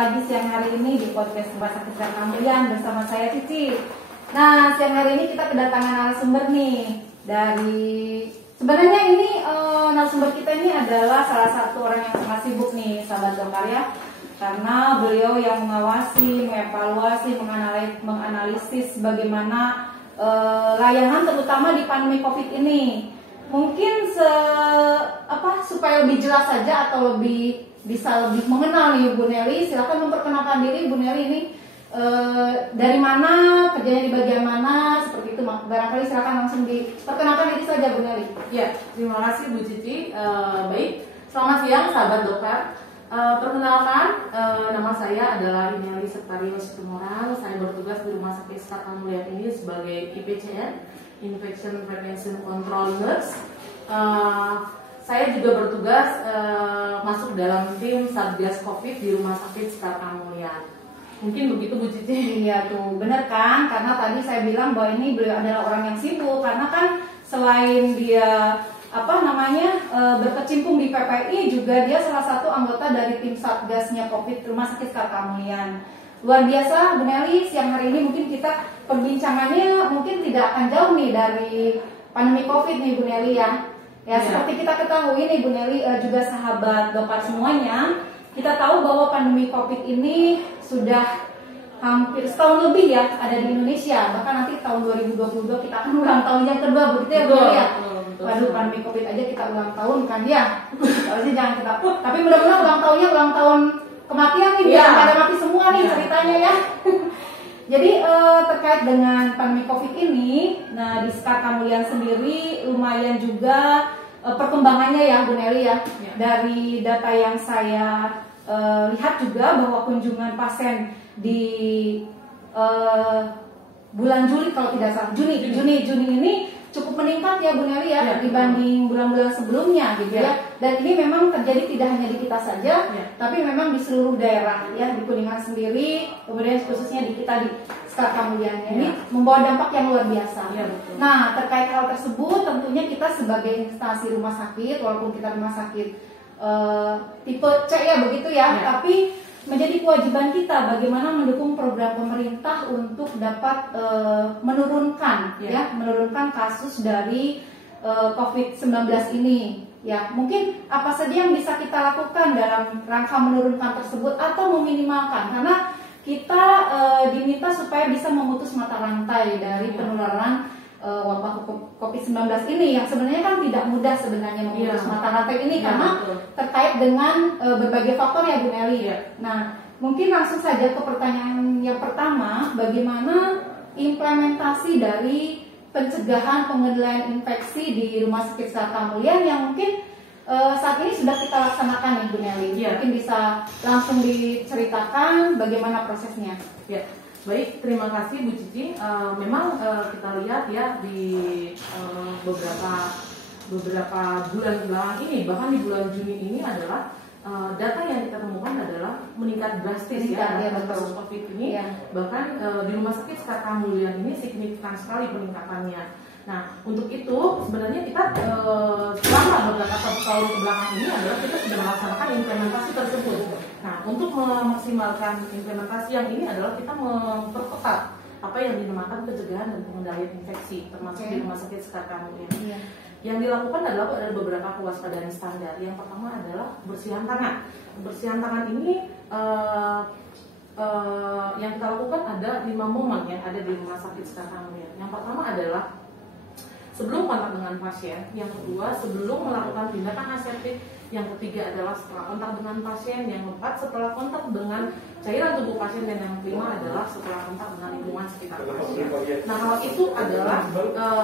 lagi siang hari ini di podcast Rumah Sakit Kamlian bersama saya Cici. Nah, siang hari ini kita kedatangan narasumber nih dari sebenarnya ini narasumber kita ini adalah salah satu orang yang sangat sibuk nih, sahabat Dokar ya. Karena beliau yang mengawasi, mengevaluasi, menganalisis bagaimana layanan terutama di pandemi Covid ini. Mungkin supaya lebih jelas saja atau bisa lebih mengenal nih Bu Nelly, silakan memperkenalkan diri Bu Nelly ini dari mana, kerjanya di bagian mana, seperti itu. Barangkali silakan langsung diperkenalkan diri saja Bu Nelly. Ya, terima kasih Bu Cici. Baik, selamat siang sahabat Dokar. Perkenalkan, nama saya adalah Nelly Septarius Tumorang. Saya bertugas di Rumah Sakit Kamlian ini sebagai IPCN, Infection Prevention Control Nurse. Saya juga bertugas masuk dalam tim Satgas Covid di Rumah Sakit Kamlian. Mungkin begitu Bu Cici. Iya tuh, benar kan? Karena tadi saya bilang bahwa ini beliau adalah orang yang sibuk. Karena kan selain dia berkecimpung di PPI, juga dia salah satu anggota dari tim Satgasnya Covid Rumah Sakit Kamlian. Luar biasa Bu Nelly, siang hari ini mungkin kita perbincangannya mungkin tidak akan jauh nih dari pandemi Covid nih Bu Nelly ya. Seperti kita ketahui nih Bu Nelly, juga sahabat Dokar semuanya, kita tahu bahwa pandemi Covid ini sudah hampir setahun lebih ya ada di Indonesia. Bahkan nanti tahun 2022 kita akan ulang tahun yang kedua, begitu ya Bu Nelly ya. Waduh, pandemi Covid aja kita ulang tahun kan ya. Harusnya jangan kita. Tapi mudah-mudahan ulang tahunnya ulang tahun kematian nih, biar pada mati semua nih ceritanya ya. Jadi terkait dengan pandemi Covid ini, nah di Kamlian sendiri lumayan juga perkembangannya ya Bu Nelly ya. Dari data yang saya lihat juga bahwa kunjungan pasien di bulan Juli kalau tidak salah, Juni ini cukup meningkat ya Bu Nelly ya, dibanding bulan-bulan sebelumnya gitu ya. Dan ini memang terjadi tidak hanya di kita saja, tapi memang di seluruh daerah ya, di Kuningan sendiri, kemudian khususnya di kita di Kamlian ini membawa dampak yang luar biasa. Nah, terkait hal tersebut tentunya kita sebagai instansi rumah sakit, walaupun kita rumah sakit tipe C ya begitu ya, tapi menjadi kewajiban kita bagaimana mendukung program pemerintah untuk dapat menurunkan kasus dari COVID-19 ini. Ya, mungkin apa saja yang bisa kita lakukan dalam rangka menurunkan tersebut atau meminimalkan, karena kita diminta supaya bisa memutus mata rantai dari penularan wabah COVID-19 ini, yang sebenarnya kan tidak mudah sebenarnya memutus mata rantai ini karena terkait dengan berbagai faktor ya Bu Nelly. Nah, mungkin langsung saja ke pertanyaan yang pertama, bagaimana implementasi dari pencegahan pengendalian infeksi di Rumah Sakit Kamlian yang mungkin saat ini sudah kita laksanakan nih Bu Nelly. Mungkin bisa langsung diceritakan bagaimana prosesnya. Baik, terima kasih Bu Cici. Memang kita lihat ya di beberapa bulan belakang ini, bahkan di bulan Juni ini adalah data yang kita temukan adalah meningkat drastis kasus Covid ini. Bahkan di Rumah Sakit Kamlian ini signifikan sekali peningkatannya. Nah, untuk itu sebenarnya kita selama beberapa tahun ke belakang ini adalah kita sudah melaksanakan implementasi tersebut. Nah, untuk memaksimalkan implementasi yang ini adalah kita memperketat apa yang dinamakan pencegahan dan pengendalian infeksi, termasuk di Rumah Sakit Kamlian. Yang dilakukan adalah ada beberapa kewaspadaan standar. Yang pertama adalah bersihan tangan. Bersihan tangan ini yang kita lakukan ada 5 momen yang ada di Rumah Sakit Kamlian. Yang pertama adalah sebelum kontak dengan pasien, yang kedua sebelum melakukan tindakan aseptik, yang ketiga adalah setelah kontak dengan pasien, yang keempat setelah kontak dengan cairan tubuh pasien, dan yang kelima adalah setelah kontak dengan lingkungan sekitar pasien. Nah, hal itu adalah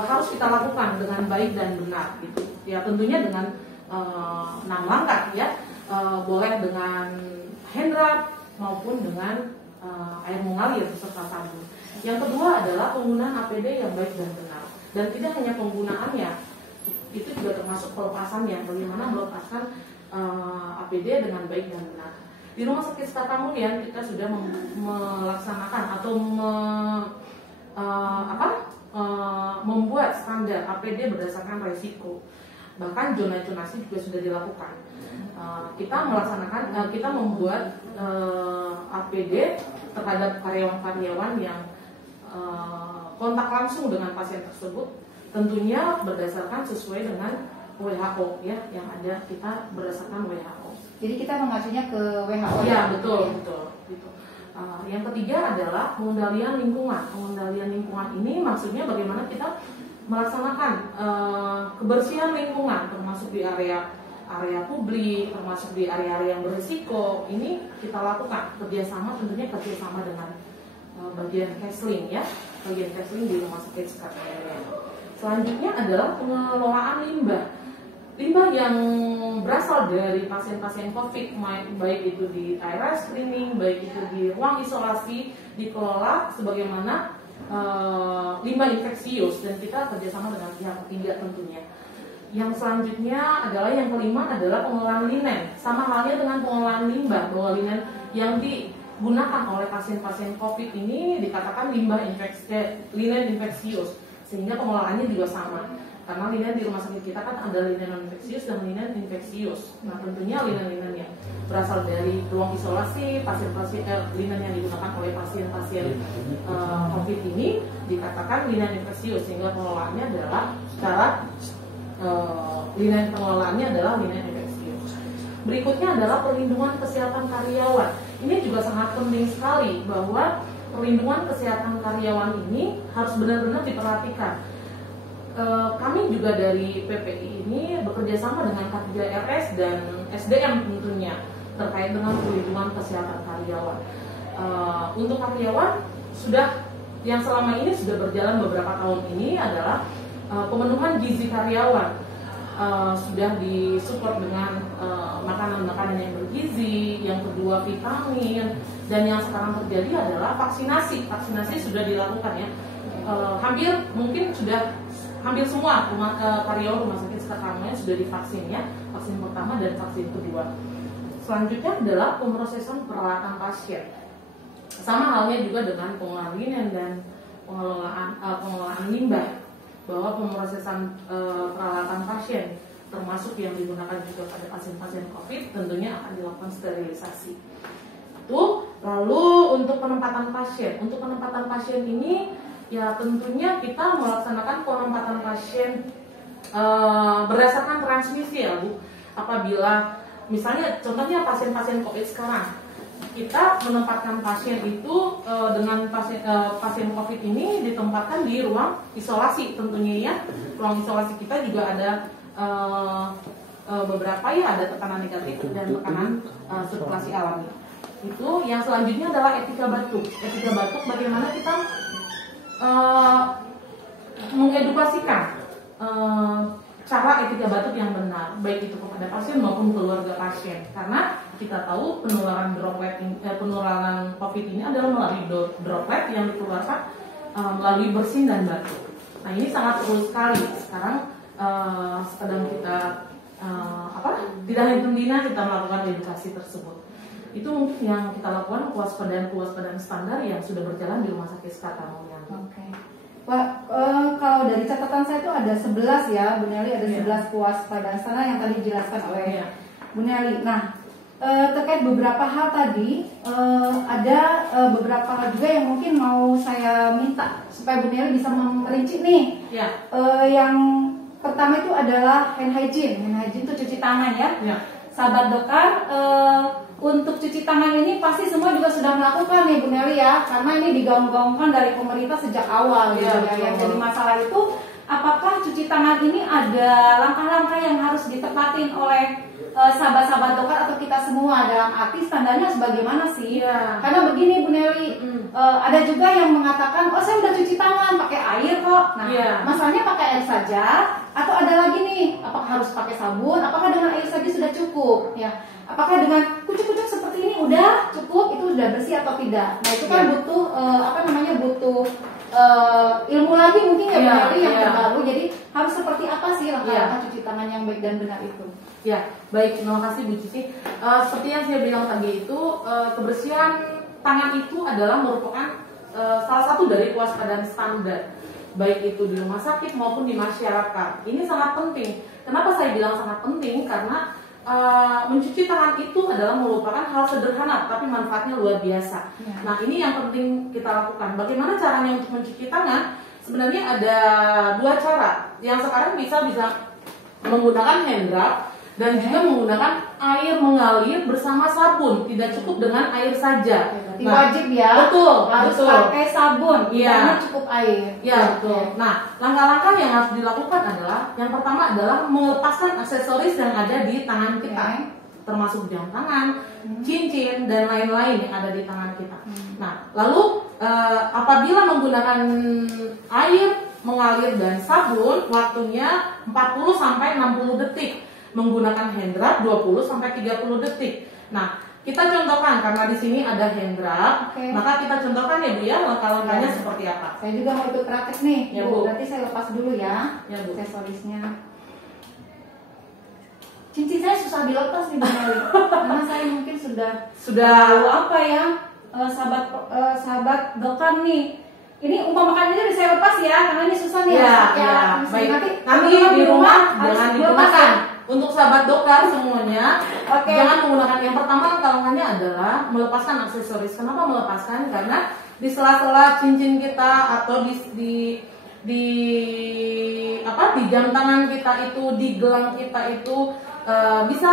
harus kita lakukan dengan baik dan benar gitu. Ya, tentunya dengan 6 langkah ya. Boleh dengan hand rub maupun dengan air mengalir beserta sabun. Yang kedua adalah penggunaan APD yang baik dan benar. Dan tidak hanya penggunaannya, itu juga termasuk pelepasannya, bagaimana melepaskan APD dengan baik dan benar. Di Rumah Sakit Kamlian kita sudah melaksanakan atau membuat standar APD berdasarkan resiko. bahkan zonasi juga sudah dilakukan. Kita melaksanakan, kita membuat APD terhadap karyawan-karyawan yang kontak langsung dengan pasien tersebut, tentunya berdasarkan sesuai dengan WHO ya, yang ada kita berdasarkan WHO. Jadi kita mengacunya ke WHO. Ya, betul. Gitu. Yang ketiga adalah pengendalian lingkungan. Pengendalian lingkungan ini maksudnya bagaimana kita melaksanakan kebersihan lingkungan, termasuk di area publik, termasuk di area-area yang berisiko. Ini kita lakukan kerjasama, tentunya kerjasama dengan bagian Kesling ya, bagian Kesling di Rumah Sakit Sekarang. Selanjutnya adalah pengelolaan limbah yang berasal dari pasien-pasien COVID, baik itu di area screening, baik itu di ruang isolasi, dikelola sebagaimana limbah infeksius, dan kita kerjasama dengan pihak ketiga tentunya. Yang selanjutnya adalah yang kelima adalah pengelolaan linen, sama halnya dengan pengelolaan limbah, bahwa linen yang digunakan oleh pasien-pasien COVID ini dikatakan linen infeksius, sehingga pengelolaannya juga sama. Karena linen di rumah sakit kita kan ada linen non infeksius dan linen infeksius. Nah, tentunya linen-linen yang berasal dari ruang isolasi, linen yang digunakan oleh pasien-pasien COVID ini dikatakan linen infeksius, sehingga pengelolaannya adalah linen infeksius. Berikutnya adalah perlindungan kesehatan karyawan. Ini juga sangat penting sekali, bahwa perlindungan kesehatan karyawan ini harus benar-benar diperhatikan. Kami juga dari PPI ini bekerja sama dengan K3RS dan SDM tentunya terkait dengan perlindungan kesehatan karyawan. Untuk karyawan yang selama ini sudah berjalan beberapa tahun ini adalah pemenuhan gizi karyawan, sudah disupport dengan makanan-makanan yang bergizi, yang kedua vitamin, dan yang sekarang terjadi adalah vaksinasi sudah dilakukan ya. Hampir semua karyawan rumah sakit sekarang sudah divaksin ya, vaksin pertama dan vaksin kedua. Selanjutnya adalah pemrosesan peralatan pasien. Sama halnya juga dengan pengelolaan linen dan pengelolaan limbah, bahwa pemrosesan peralatan pasien termasuk yang digunakan juga pada pasien-pasien COVID tentunya akan dilakukan sterilisasi. Lalu untuk penempatan pasien ini ya tentunya kita melaksanakan penempatan pasien berdasarkan transmisi ya Bu. Apabila misalnya contohnya pasien-pasien COVID sekarang, kita menempatkan pasien itu dengan pasien COVID ini ditempatkan di ruang isolasi tentunya ya. Ruang isolasi kita juga ada beberapa ya, ada tekanan negatif dan tekanan sirkulasi alami. Itu yang selanjutnya adalah etika batuk. Etika batuk bagaimana kita mengedukasikan cara etika batuk yang benar, baik itu kepada pasien maupun keluarga pasien, karena kita tahu penularan COVID ini adalah melalui droplet yang dikeluarkan melalui bersin dan batuk. Nah, ini sangat perlu sekali sekarang sedang kita tidak henti-hentinya kita melakukan edukasi tersebut. Itu mungkin yang kita lakukan, kewaspadaan standar yang sudah berjalan di Rumah Sakit Sekarang. Oke. Pak, kalau dari catatan saya itu ada 11 ya, Bu Nelly, ada 11 kewaspadaan standar yang tadi dijelaskan oleh Bu Nelly. Nah, terkait beberapa hal tadi, ada beberapa hal juga yang mungkin mau saya minta supaya Bu Nelly bisa merinci nih. Yang pertama itu adalah hand hygiene. Hand hygiene itu cuci tangan ya. Sahabat dokter, untuk cuci tangan ini pasti semua juga sudah melakukan nih Bu Nelly ya, karena ini digaung-gaungkan dari pemerintah sejak awal gitu ya. Yang jadi masalah itu apakah cuci tangan ini ada langkah-langkah yang harus ditepatin oleh sahabat-sahabat dokter atau kita semua, dalam arti standarnya sebagaimana sih? Karena begini Bu Nelly, ada juga yang mengatakan, oh saya udah cuci tangan pakai air kok. Nah, masalahnya pakai air saja atau ada lagi nih, apakah harus pakai sabun? Apakah dengan air saja sudah cukup? Ya, apakah dengan kucuk-kucuk seperti ini udah cukup? Itu sudah bersih atau tidak? Nah, itu kan butuh butuh ilmu lagi mungkin ya Bu Nelly yang terbaru. Jadi harus seperti apa sih langkah-langkah cuci tangan yang baik dan benar itu? Ya, baik, terima kasih Bu Cici. Seperti yang saya bilang tadi itu, kebersihan tangan itu adalah merupakan salah satu dari kewaspadaan standar, baik itu di rumah sakit maupun di masyarakat. Ini sangat penting. Kenapa saya bilang sangat penting? Karena mencuci tangan itu adalah merupakan hal sederhana, tapi manfaatnya luar biasa. Ya. Nah, ini yang penting kita lakukan. Bagaimana caranya untuk mencuci tangan? Sebenarnya ada dua cara. Yang sekarang bisa menggunakan hand rub dan juga menggunakan air mengalir bersama sabun. Tidak cukup dengan air saja. Berarti wajib ya. Betul, harus betul. pakai sabun, Iya. karena cukup air. Ya, betul. Nah, langkah-langkah yang harus dilakukan adalah yang pertama adalah melepaskan aksesoris yang ada di tangan kita, termasuk jam tangan, cincin, dan lain-lain yang ada di tangan kita. Nah, lalu apabila menggunakan air mengalir dan sabun, waktunya 40 sampai 60 detik. Menggunakan hand rub 20 sampai 30 detik. Nah, kita contohkan karena di sini ada hand rub, maka kita contohkan ya Bu ya langkah-langkahnya seperti apa. Saya juga mau ikut praktek nih, Ya, Bu. Bu. Berarti saya lepas dulu ya, Ya, Bu. aksesorisnya. Cincin saya susah dilepas nih Bu Meli, karena saya mungkin sudah tahu apa ya, sahabat dokam nih. Ini umpamakan aja saya lepas ya, karena ini susah nih. Ya, baik. Nanti di rumah jangan digunakan. Untuk sahabat dokar semuanya, jangan menggunakan. Yang pertama langkah-langkahnya adalah melepaskan aksesoris. Kenapa melepaskan? Karena di sela-sela cincin kita atau di jam tangan kita itu, di gelang kita itu bisa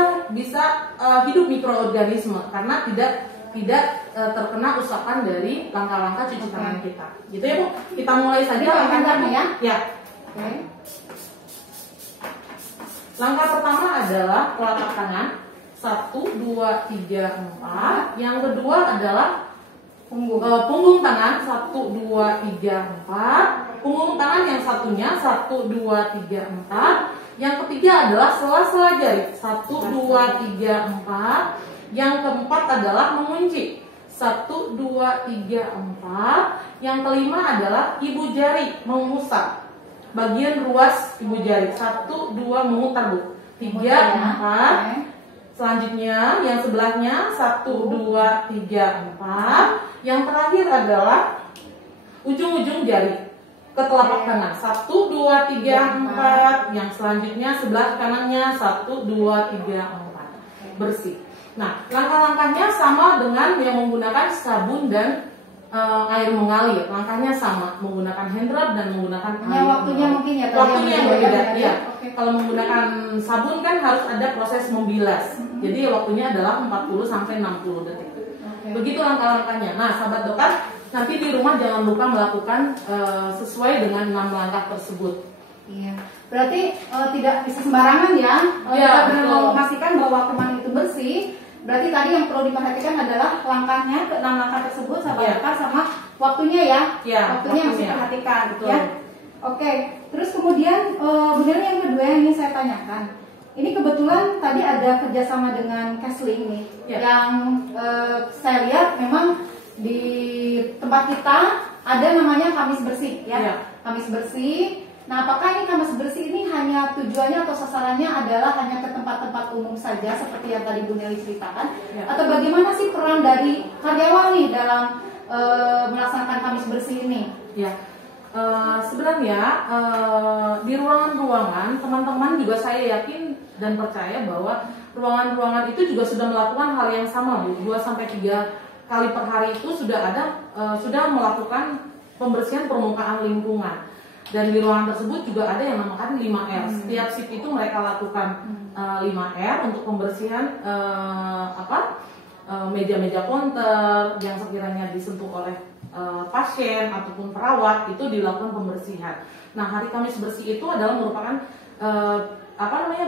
hidup mikroorganisme karena tidak terkena usapan dari langkah-langkah cuci tangan kita. Gitu ya Bu. Kita mulai saja langkahnya ya. Ya. Langkah pertama adalah telapak tangan 1, 2, 3, 4. Yang kedua adalah punggung tangan 1, 2, 3, 4. Punggung tangan yang satunya 1, 2, 3, 4. Yang ketiga adalah sela-sela jari 1, 2, 3, 4. Yang keempat adalah mengunci 1, 2, 3, 4. Yang kelima adalah ibu jari mengusap bagian ruas ibu jari 1, 2 memutar Bu 3, 4. Selanjutnya yang sebelahnya 1, 2, 3, 4. Yang terakhir adalah ujung-ujung jari ke telapak tangan 1, 2, 3, 4. Yang selanjutnya sebelah kanannya 1, 2, 3, 4. Bersih. Nah, langkah-langkahnya sama dengan yang menggunakan sabun dan air mengalir. Langkahnya sama, menggunakan hand rub dan menggunakan air. Waktunya mungkin ya. Waktunya yang berbeda. Ya. Kalau menggunakan sabun kan harus ada proses membilas. Jadi waktunya adalah 40 sampai 60 detik. Begitu langkah-langkahnya. Nah, sahabat dokter, nanti di rumah jangan lupa melakukan sesuai dengan 6 langkah tersebut. Iya. Berarti tidak bisa sembarangan ya. Kita benar memastikan bahwa kuman itu bersih. Berarti tadi yang perlu diperhatikan adalah langkahnya, ke 6 langkah tersebut sahabat dokter, sama waktunya ya. Waktunya mesti perhatikan. Betul. Ya. Oke. Terus kemudian benar yang kedua yang ingin saya tanyakan. Ini kebetulan tadi ada kerjasama dengan Kesling nih, yang saya lihat memang di tempat kita ada namanya Kamis Bersih ya. Kamis Bersih. Nah, apakah ini Kamis Bersih ini hanya tujuannya atau sasarannya adalah hanya ke tempat-tempat umum saja seperti yang tadi Bu Nelly ceritakan, atau bagaimana sih peran dari karyawan nih dalam melaksanakan Kamis Bersih ini? Ya. Sebenarnya di ruangan-ruangan teman-teman juga saya yakin dan percaya bahwa ruangan-ruangan itu juga sudah melakukan hal yang sama Bu. 2-3 kali per hari itu sudah melakukan pembersihan permukaan lingkungan. Dan di ruangan tersebut juga ada yang namakan 5R. Setiap shift itu mereka lakukan 5R untuk pembersihan meja-meja counter yang sekiranya disentuh oleh pasien ataupun perawat, itu dilakukan pembersihan. Nah, hari Kamis Bersih itu adalah merupakan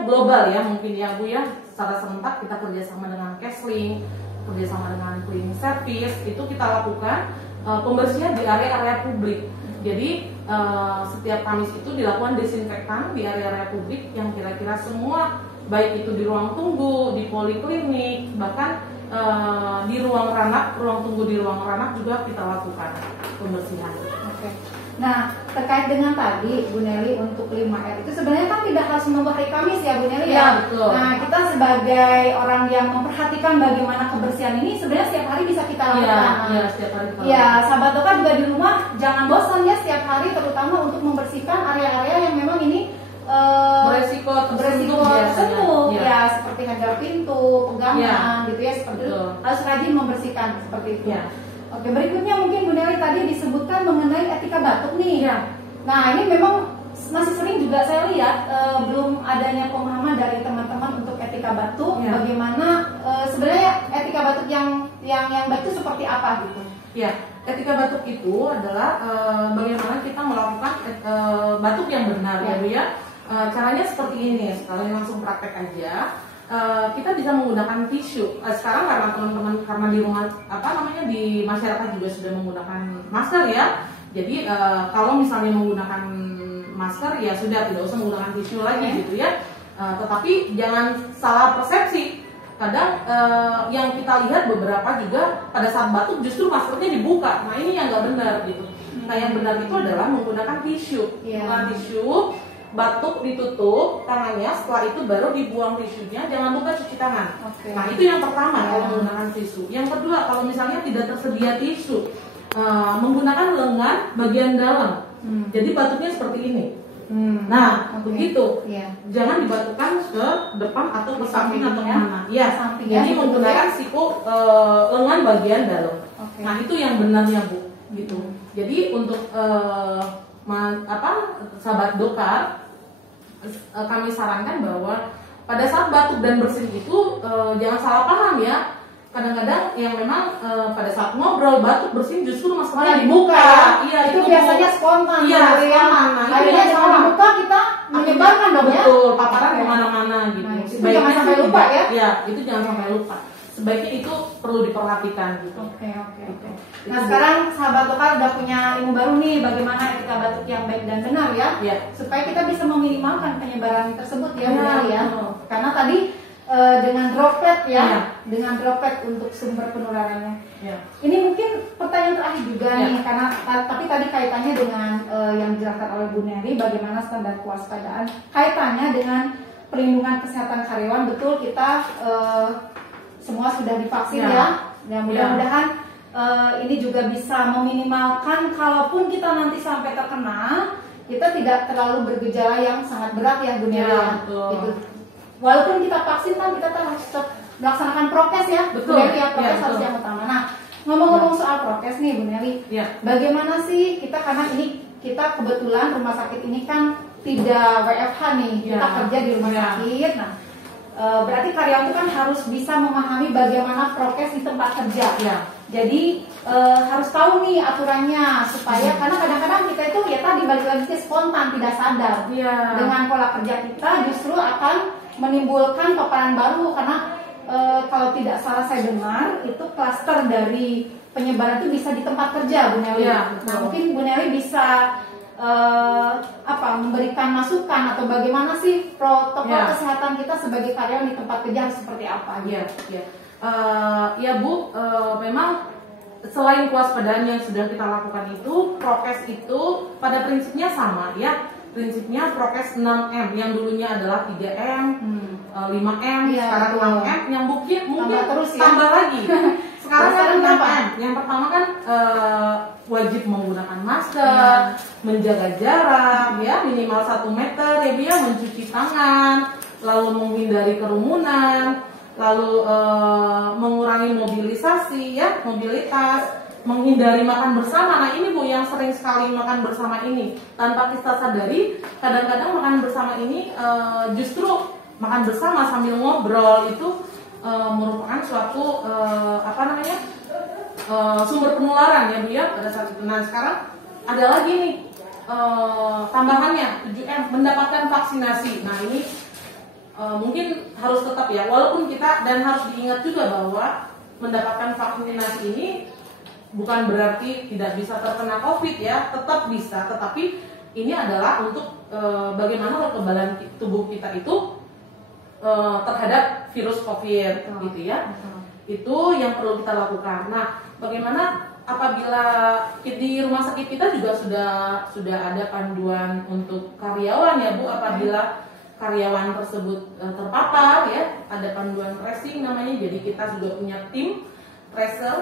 global ya, mungkin ya Bu ya. Secara serentak kita kerjasama dengan Kesling, kerjasama dengan cleaning service, itu kita lakukan pembersihan di area-area publik. Jadi setiap Kamis itu dilakukan desinfektan di area-area publik yang kira-kira semua, baik itu di ruang tunggu, di poliklinik, bahkan di ruang tunggu di ruang ranak juga kita lakukan pembersihan. Nah, terkait dengan tadi Bu Nelly untuk 5R itu sebenarnya kan tidak tidak harus menunggu hari Kamis ya Bu Nelly Iya, ya. betul. Nah, kita sebagai orang yang memperhatikan bagaimana kebersihan ini sebenarnya setiap hari bisa kita lakukan. Iya, setiap hari. Iya, sahabat Doka juga di rumah jangan bosan ya setiap hari, terutama untuk membersihkan area-area yang memang ini beresiko tersentuh ya, seperti handle pintu, pegangan gitu ya, seperti itu. Betul. Harus rajin membersihkan seperti itu. Ya. Oke, berikutnya mungkin Bu Nelly tadi disebutkan mengenai etika batuk nih. Ya. Nah, ini memang masih sering juga saya lihat belum adanya pemahaman dari teman-teman untuk etika batuk. Ya. Bagaimana sebenarnya etika batuk yang baik itu seperti apa gitu? Ya, etika batuk itu adalah bagaimana kita melakukan batuk yang benar ya Bu ya. Caranya seperti ini, sekalian langsung praktek aja. Kita bisa menggunakan tisu. Sekarang karena teman-teman karena di rumah di masyarakat juga sudah menggunakan masker ya. Jadi kalau misalnya menggunakan masker ya sudah tidak usah menggunakan tisu lagi gitu ya. Tetapi jangan salah persepsi. Kadang yang kita lihat beberapa juga pada saat batuk justru maskernya dibuka. Nah ini yang nggak benar gitu. Nah yang benar itu adalah menggunakan tisu. Menggunakan tisu, batuk ditutup tangannya, setelah itu baru dibuang tisunya, jangan lupa cuci tangan. Nah itu yang pertama kalau menggunakan tisu. Yang kedua kalau misalnya tidak tersedia tisu, menggunakan lengan bagian dalam. Jadi batuknya seperti ini. Nah begitu. Jangan dibatukkan ke depan atau ke samping atau kemana. Ya. Jadi menggunakan siku lengan bagian dalam. Nah itu yang benarnya Bu. Gitu. Jadi untuk sahabat Doka, kami sarankan bahwa pada saat batuk dan bersin itu jangan salah paham ya. Kadang-kadang yang memang pada saat ngobrol batuk bersin justru maskernya dibuka. Iya, itu biasanya spontan. Iya, spontan. Nah, akhirnya dengan dibuka kita menyebarkan dong ya. Betul, paparan kemana-mana gitu. Nah, itu jangan sampai lupa ya. Iya, itu jangan sampai lupa. Sebaiknya itu perlu diperhatikan gitu. Oke. Nah sekarang sahabat Doka udah punya ilmu baru nih bagaimana etika batuk yang baik dan benar ya. Supaya kita bisa meminimalkan penyebaran tersebut ya Bu Nelly ya. Karena tadi dengan droplet dengan droplet untuk sumber penularannya. Ini mungkin pertanyaan terakhir juga nih, karena tapi tadi kaitannya dengan yang dijelaskan oleh Bu Nelly bagaimana standar kewaspadaan, kaitannya dengan perlindungan kesehatan karyawan. Betul, kita semua sudah divaksin ya. Mudah-mudahan ini juga bisa meminimalkan kalaupun kita nanti sampai terkena, kita tidak terlalu bergejala yang sangat berat ya Bu Nelly gitu. Walaupun kita vaksin kan kita harus melaksanakan prokes ya. Betul. Prokes harus yang utama. Nah, ngomong-ngomong soal prokes nih Bu Nelly, bagaimana sih kita, karena ini kita kebetulan rumah sakit ini kan tidak WFH nih, kita kerja di rumah sakit. Nah, berarti karyawan itu kan harus bisa memahami bagaimana prokes di tempat kerja. Jadi harus tahu nih aturannya supaya karena kadang-kadang kita itu ya tadi balik lagi spontan, tidak sadar. Dengan pola kerja kita justru akan menimbulkan paparan baru karena kalau tidak salah saya dengar itu klaster dari penyebaran itu bisa di tempat kerja Bu Nelly. Nah mungkin Bu Nelly bisa memberikan masukan atau bagaimana sih protokol kesehatan kita sebagai karyawan di tempat kerja harus seperti apa? Ya Bu, memang selain kewaspadaan yang sudah kita lakukan itu, prokes itu pada prinsipnya sama ya. Prinsipnya prokes 6M yang dulunya adalah 3M, 5M, sekarang 6M, yang mungkin tambah lagi. Sekarang kan 6M. Yang pertama kan wajib menggunakan masker, menjaga jarak ya minimal 1 meter ya dia, mencuci tangan, lalu menghindari kerumunan, lalu mengurangi mobilitas, menghindari makan bersama. Nah ini Bu yang sering sekali makan bersama ini tanpa kita sadari, kadang-kadang makan bersama ini justru makan bersama sambil ngobrol itu merupakan suatu sumber penularan ya Bu ya pada saat itu. Nah sekarang ada lagi nih tambahannya 7M, mendapatkan vaksinasi. Nah ini mungkin harus tetap ya, walaupun kita, dan harus diingat juga bahwa mendapatkan vaksinasi ini bukan berarti tidak bisa terkena COVID ya, tetap bisa, tetapi ini adalah untuk bagaimana kekebalan tubuh kita itu terhadap virus COVID gitu ya. Itu yang perlu kita lakukan. Nah, bagaimana apabila di rumah sakit kita juga sudah ada panduan untuk karyawan ya Bu, apabila karyawan tersebut terpapar ya, ada panduan tracing namanya. Jadi kita juga punya tim tracer,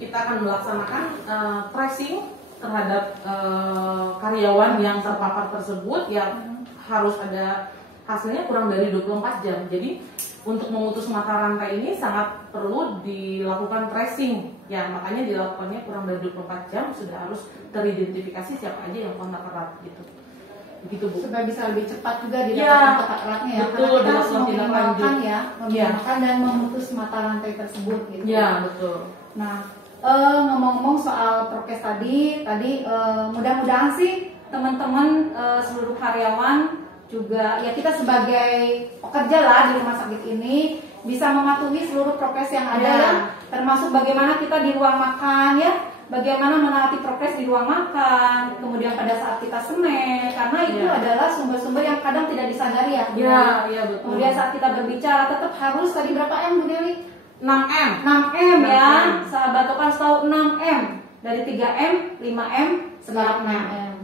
kita akan melaksanakan tracing terhadap karyawan yang terpapar tersebut yang harus ada hasilnya kurang dari 24 jam. Jadi untuk memutus mata rantai ini sangat perlu dilakukan tracing ya, makanya dilakukannya kurang dari 24 jam sudah harus teridentifikasi siapa aja yang kontak erat gitu. Begitu Bu. Supaya bisa lebih cepat juga didapatkan kontak eratnya ya. Betul, karena kita harus dilakukan meminimalkan ya, meminimalkan dan memutus mata rantai tersebut gitu. Ya, betul. Nah, ngomong-ngomong soal prokes tadi mudah-mudahan sih teman-teman seluruh karyawan juga ya, kita sebagai pekerja lah di rumah sakit ini bisa mematuhi seluruh prokes yang ada ya, termasuk bagaimana kita di ruang makan ya, bagaimana menaati prokes di ruang makan, kemudian pada saat kita snack, karena itu adalah sumber-sumber yang kadang tidak disadari ya. Iya, betul. Kemudian saat kita berbicara tetap harus tadi berapa M Bu Dewi? 6M. 6M ya, sahabat Dokar tahu 6M, dari 3M, 5M, sekarang 6M.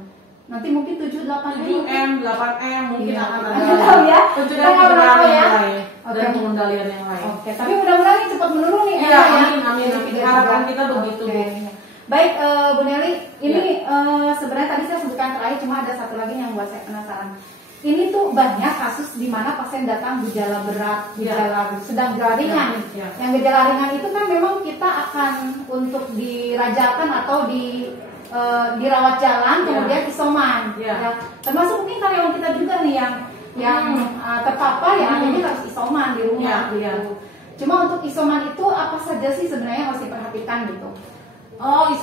Nanti mungkin 7, 8M, 7M, 8M mungkin akan ada ya. pencegahan yang ya. lain dan pengendalian yang lain. Oke, tapi mudah-mudahan ini cepat menurun nih. Iya, amin. Harapan kita begitu. Baik, Bu Nelly, ini sebenarnya tadi saya sebutkan terakhir, cuma ada satu lagi yang buat saya penasaran. Ini tuh banyak kasus di mana pasien datang gejala berat, gejala sedang, gejala ringan. Yang gejala ringan itu kan memang kita akan untuk dirajakan atau dirawat jalan, kemudian isoman. Ya. Termasuk mungkin karyawan kita juga nih yang terpapar ya, akhirnya harus isoman di rumah. Gitu. Cuma untuk isoman itu apa saja sih sebenarnya harus diperhatikan gitu?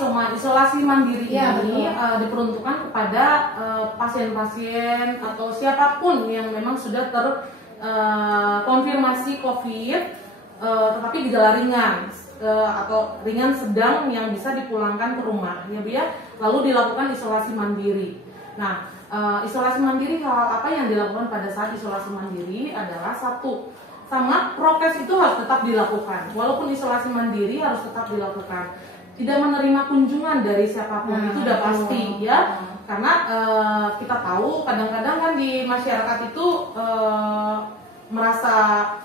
Isolasi mandiri ini betul. diperuntukkan kepada pasien-pasien atau siapapun yang memang sudah terkonfirmasi COVID, tetapi gejala ringan atau ringan sedang yang bisa dipulangkan ke rumah, ya Bu ya. Lalu dilakukan isolasi mandiri. Nah, isolasi mandiri, hal apa yang dilakukan pada saat isolasi mandiri adalah satu, sama prokes itu harus tetap dilakukan. Walaupun isolasi mandiri harus tetap dilakukan. Tidak menerima kunjungan dari siapapun itu udah pasti ya, karena kita tahu kadang-kadang kan di masyarakat itu merasa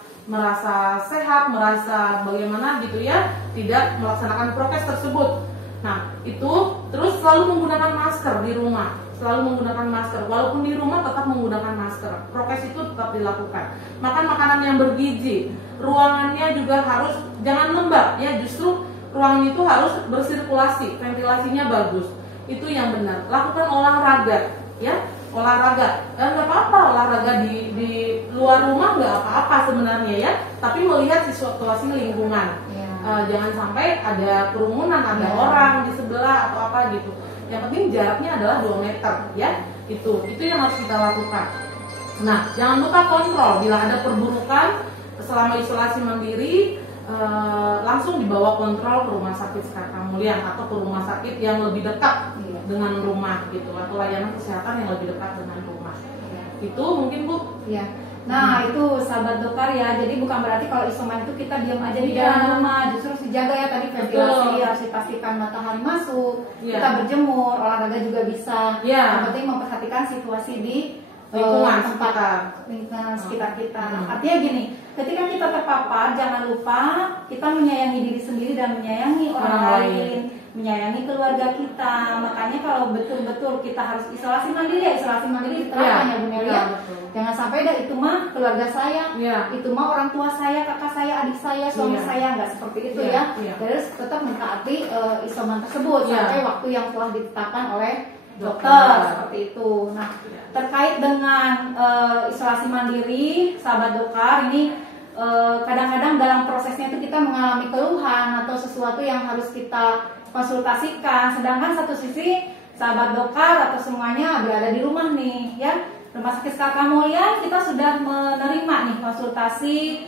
sehat, merasa bagaimana gitu ya, tidak melaksanakan prokes tersebut. Nah itu terus selalu menggunakan masker di rumah, selalu menggunakan masker, walaupun di rumah tetap menggunakan masker. Prokes itu tetap dilakukan. Makan makanan yang bergizi, ruangannya juga harus jangan lembab ya, justru ruangan itu harus bersirkulasi, ventilasinya bagus. Itu yang benar. Lakukan olahraga, ya, olahraga. Nggak apa-apa olahraga di luar rumah, nggak apa-apa sebenarnya ya. Tapi melihat situasi lingkungan. Jangan sampai ada kerumunan, ada orang di sebelah atau apa gitu. Yang penting jaraknya adalah 2 meter, ya. Itu yang harus kita lakukan. Nah, jangan lupa kontrol bila ada perburukan selama isolasi mandiri. Langsung dibawa kontrol ke rumah sakit Sekarang Mulia atau ke rumah sakit yang lebih dekat dengan rumah gitu, atau layanan kesehatan yang lebih dekat dengan rumah. Itu mungkin Bu. Ya. Nah itu sahabat Dokar ya, jadi bukan berarti kalau isoman itu kita diam aja di dalam rumah, justru harus dijaga ya tadi ventilasi, harus dipastikan matahari masuk, kita berjemur, olahraga juga bisa. Yang penting memperhatikan situasi di lingkungan sekitar kita. Artinya gini, ketika kita terpapar, jangan lupa kita menyayangi diri sendiri dan menyayangi orang lain, menyayangi keluarga kita. Makanya kalau betul-betul kita harus isolasi mandiri, ya isolasi mandiri diterapkan ya Bu Nelly ya. Jangan sampai itu mah keluarga saya, itu mah orang tua saya, kakak saya, adik saya, suami saya, nggak seperti itu ya. Terus tetap mentaati isoman tersebut sampai waktu yang telah ditetapkan oleh dokter seperti itu. Nah, terkait dengan isolasi mandiri, sahabat Dokar ini kadang-kadang dalam prosesnya itu kita mengalami keluhan atau sesuatu yang harus kita konsultasikan. Sedangkan satu sisi sahabat Dokar atau semuanya berada di rumah nih, ya. Rumah Sakit Sekarang Mulia kita sudah menerima nih konsultasi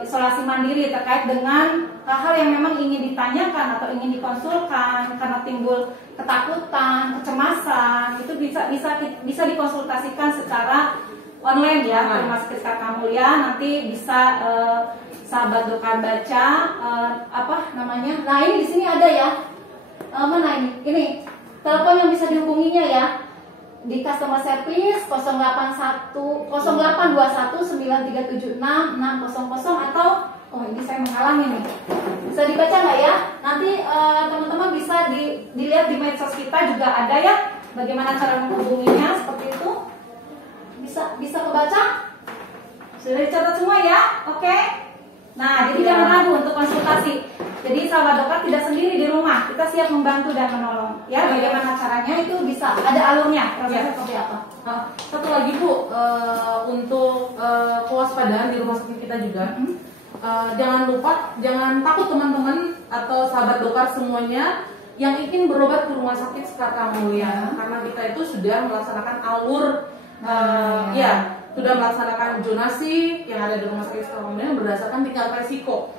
isolasi mandiri terkait dengan hal-hal yang memang ingin ditanyakan atau ingin dikonsulkan karena timbul ketakutan, kecemasan, itu bisa dikonsultasikan secara online ya ke Rumah Sakit Sekarang Mulia. Nanti bisa sahabat Dokar baca apa namanya. Nah ini di sini ada ya, mana ini? Ini telepon yang bisa dihubunginya ya. di customer service 081 0821 9376 600 atau oh ini saya menghalangi nih. Bisa dibaca nggak ya? Nanti teman-teman bisa dilihat di medsos kita juga ada ya. Bagaimana cara menghubunginya seperti itu? Bisa kebaca? Sudah dicatat semua ya? Oke. Nah, jadi jangan ragu untuk konsultasi. Jadi sahabat dokter tidak sendiri di rumah. Kita siap membantu dan menolong. Ya, bagaimana caranya itu bisa ada alurnya. Prosesnya seperti apa? Satu lagi Bu, untuk kewaspadaan di rumah sakit kita juga. Jangan lupa, jangan takut teman-teman atau sahabat dokter semuanya yang ingin berobat ke rumah sakit Sekarta Mulia, karena kita itu sudah melaksanakan alur, sudah melaksanakan zonasi yang ada di rumah sakit Sekarta Mulia berdasarkan tingkat resiko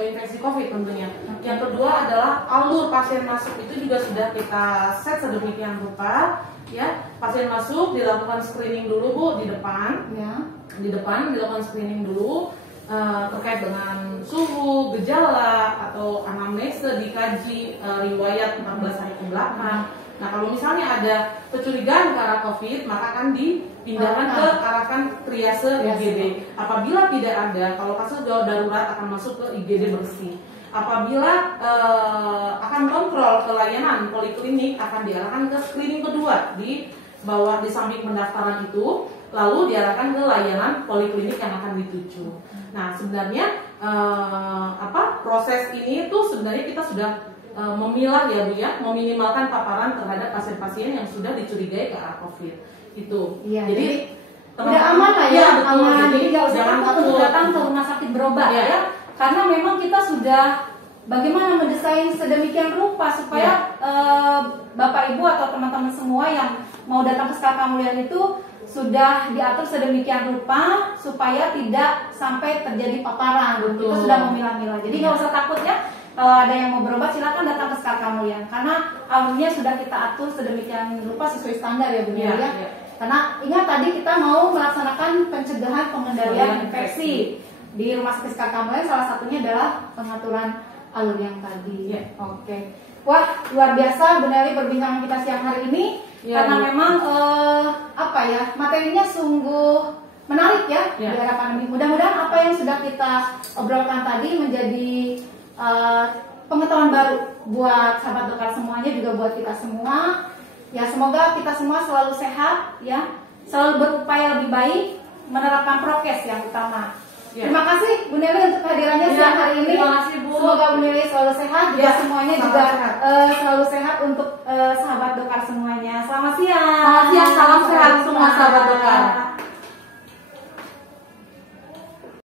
infeksi COVID tentunya. Yang kedua adalah alur pasien masuk itu juga sudah kita set sedemikian rupa, ya. Pasien masuk dilakukan screening dulu Bu di depan, di depan dilakukan screening dulu. Terkait dengan suhu, gejala, atau anamnesa dikaji, riwayat 14 hari ke belakang. Nah, kalau misalnya ada kecurigaan ke arah COVID, maka akan dipindahkan ke arahkan triase IGD. Apabila tidak ada, kalau kasus gawat darurat akan masuk ke IGD bersih. Apabila akan kontrol ke layanan poliklinik, akan diarahkan ke screening kedua di bawah di samping pendaftaran itu, lalu diarahkan ke layanan poliklinik yang akan dituju. Nah, sebenarnya proses ini tuh sebenarnya kita sudah memilah ya Bu ya, meminimalkan paparan terhadap pasien-pasien yang sudah dicurigai ke arah COVID itu. Iya, jadi udah aman lah ya, aman. Jadi jangan jangan takut datang ke rumah sakit berobat ya. Karena memang kita sudah bagaimana mendesain sedemikian rupa supaya Bapak Ibu atau teman-teman semua yang mau datang ke Sekarta Mulia itu sudah diatur sedemikian rupa supaya tidak sampai terjadi paparan. Kita sudah memilah-milah. Jadi nggak usah takut ya. Kalau ada yang mau berobat silakan datang ke Sekarta Mulia karena alurnya sudah kita atur sedemikian rupa sesuai standar ya Bu ya. Karena ingat tadi kita mau melaksanakan pencegahan pengendalian infeksi di rumah sakit Sekarta Mulia, salah satunya adalah pengaturan alur yang tadi. Oke. Wah, luar biasa Bu Nelly perbincangan kita siang hari ini. Karena memang materinya sungguh menarik ya di era pandemi. Mudah-mudahan apa yang sudah kita obrolkan tadi menjadi pengetahuan baru buat sahabat dokter semuanya, juga buat kita semua. Ya, semoga kita semua selalu sehat ya, selalu berupaya lebih baik, menerapkan prokes yang utama. Terima kasih Bu Nelly untuk kehadirannya siang hari ini. Terima kasih Bu. Semoga Bu Nelly selalu sehat, juga semuanya juga selalu sehat untuk sahabat dokter semuanya. Selamat siang. Salam sehat semua sahabat dokter.